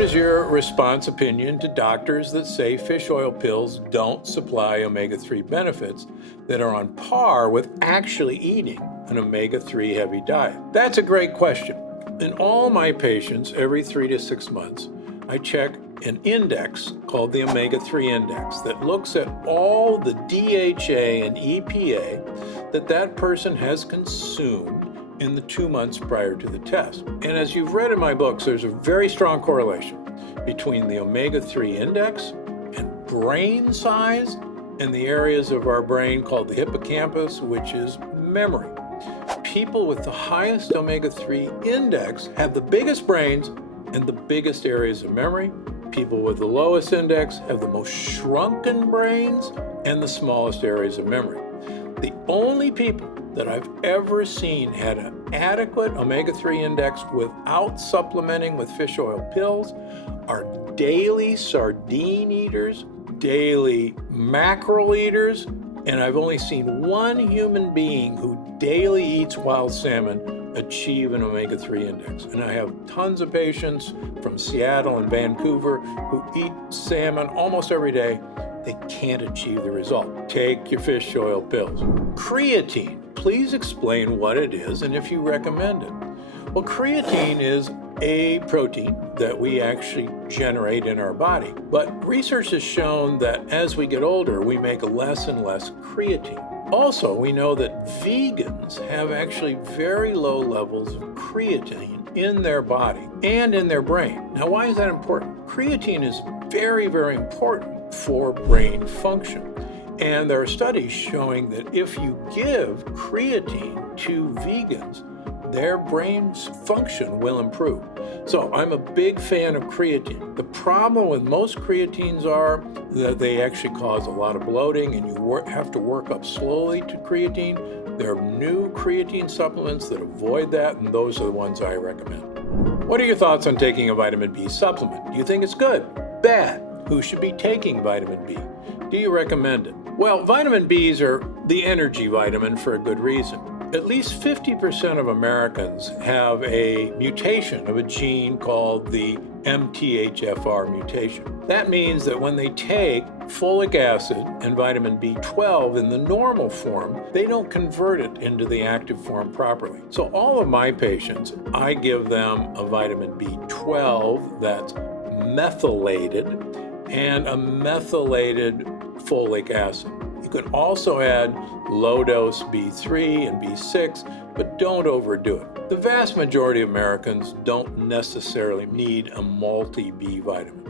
What is your response opinion to doctors that say fish oil pills don't supply omega-3 benefits that are on par with actually eating an omega-3 heavy diet? That's a great question. In all my patients, every 3 to 6 months, I check an index called the Omega-3 index that looks at all the DHA and EPA that person has consumed in the 2 months prior to the test. And as you've read in my books, there's a very strong correlation between the omega-3 index and brain size and the areas of our brain called the hippocampus, which is memory. People with the highest omega-3 index have the biggest brains and the biggest areas of memory. People with the lowest index have the most shrunken brains and the smallest areas of memory. The only people that I've ever seen had an adequate omega-3 index without supplementing with fish oil pills are daily sardine eaters, daily mackerel eaters, and I've only seen one human being who daily eats wild salmon achieve an omega-3 index. And I have tons of patients from Seattle and Vancouver who eat salmon almost every day. They can't achieve the result. Take your fish oil pills. Creatine, please explain what it is and if you recommend it. Well, creatine is a protein that we actually generate in our body. But research has shown that as we get older, we make less and less creatine. Also, we know that vegans have actually very low levels of creatine in their body and in their brain. Now, why is that important? Creatine is very, very important for brain function. And there are studies showing that if you give creatine to vegans, their brain's function will improve. So I'm a big fan of creatine. The problem with most creatines are that they actually cause a lot of bloating and you have to work up slowly to creatine. There are new creatine supplements that avoid that, and those are the ones I recommend. What are your thoughts on taking a vitamin B supplement? Do you think it's good? Bad? Who should be taking vitamin B? Do you recommend it? Well, vitamin Bs are the energy vitamin for a good reason. At least 50% of Americans have a mutation of a gene called the MTHFR mutation. That means that when they take folic acid and vitamin B12 in the normal form, they don't convert it into the active form properly. So all of my patients, I give them a vitamin B12 that's methylated and a methylated folic acid. You can also add low-dose B3 and B6, but don't overdo it. The vast majority of Americans don't necessarily need a multi-B vitamin.